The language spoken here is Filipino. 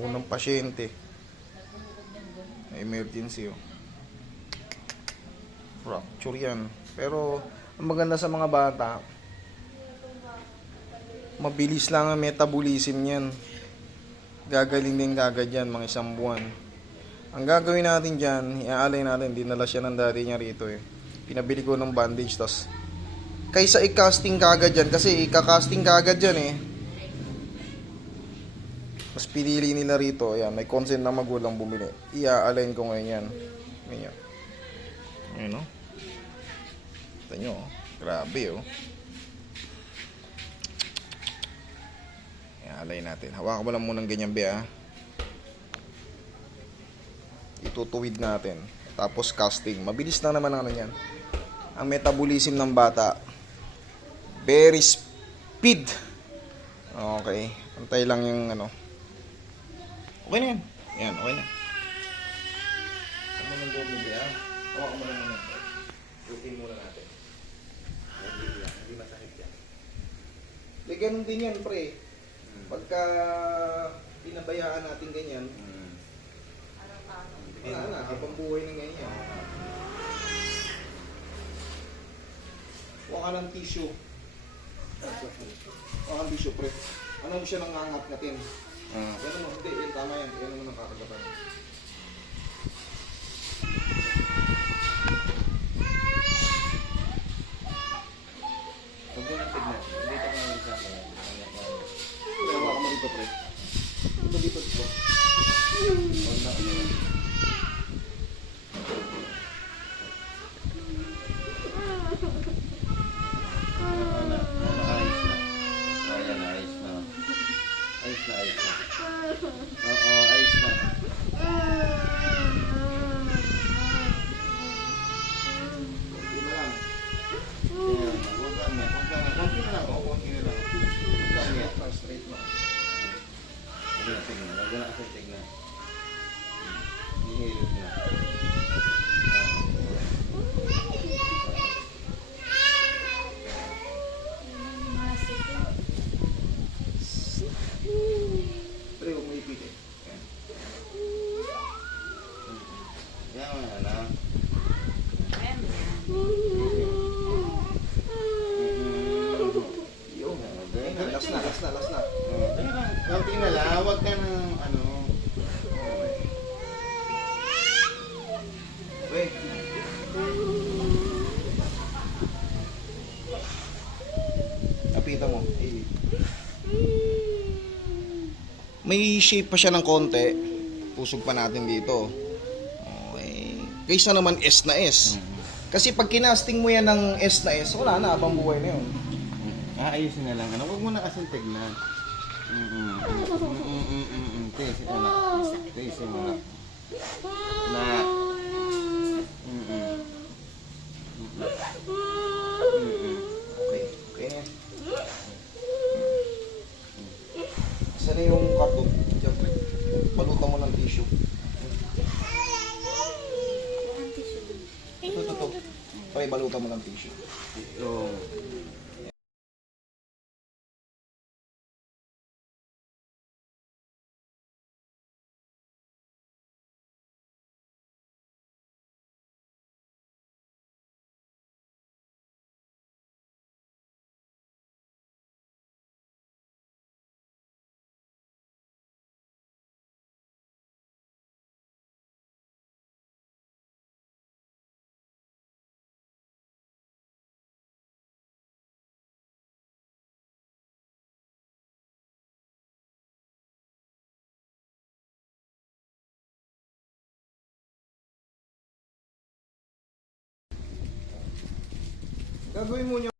Unang pasyente. Emergency, oh. Fracture yan. Pero, ang maganda sa mga bata, mabilis lang ang metabolism yan. Gagaling din kagad yan, mga 1 buwan. Ang gagawin natin dyan, iaalay natin, dinala siya ng daddy niya rito eh. Pinabili ko ng bandage, tas kaysa i-casting kagad dyan, kasi ika-casting kagad dyan eh. Mas pinili nila rito, ayan, may consent na magulang bumili. Ia-align ko ngayon yan. Ganyan. Ayun, oh. Ito nyo, oh. Grabe, oh. I-align natin. Hawakan mo lang munang ganyan, be, ah. Itutuwid natin. Tapos casting. Mabilis na naman ang ano yan. Ang metabolism ng bata. Very speed. Okay. Antay lang yung ano. Okay na yan. Yan, okay na. Huwag mo nang gawin mo, ha? Hawakan mo lang muna. Routine muna natin. Hindi masakit yan. Like, ganun din yan, pre. Pagka pinabayaan natin ganyan, wala na, habang buhay na ganyan. Huwag ka ng tissue. Huwag ka ng tissue, pre. Ano mo siya nangangat natin? Yan mo, hindi, yan tama yan. Yan naman ang kakagatan. Huwag mo nang tignan. Dito ka lang sa akin. Pre, hawa ka mo dito, pre. Ito dito, dito. Huwag na. Ayos na. Ayan na, ayos na. Ayos na, ayos na. Oo, ayos na. Hindi na lang. Ayan, huwag ka na. Konti na lang. Oo, konti na lang. Huwag ka na. Straight mo. Huwag na tignan. Huwag na kasi tignan. Ihilot na. Pre, huwag mo ipitin. Yan. Yan mo na. Yun. Okay. Last na, last na, last na. Konti na lang. Huwag ka ng ano. Okay. Napita mo. May shape pa siya ng konti. Pusog pa natin dito. Okay. Kaysa naman S na S. Kasi pag kinasting mo yan ng S na S, wala na, habang buhay na yun. Ayusin na lang. Ano? Huwag mo na kasing tignan. Tiisin mo na. Tiisin mo na. Na. Okay. Okay na yan. Saan na yung carton? Diyan, pre. Balutan mo ng tissue. Ito. Pre, balutan mo ng tissue. Oo. Gagawin mo niya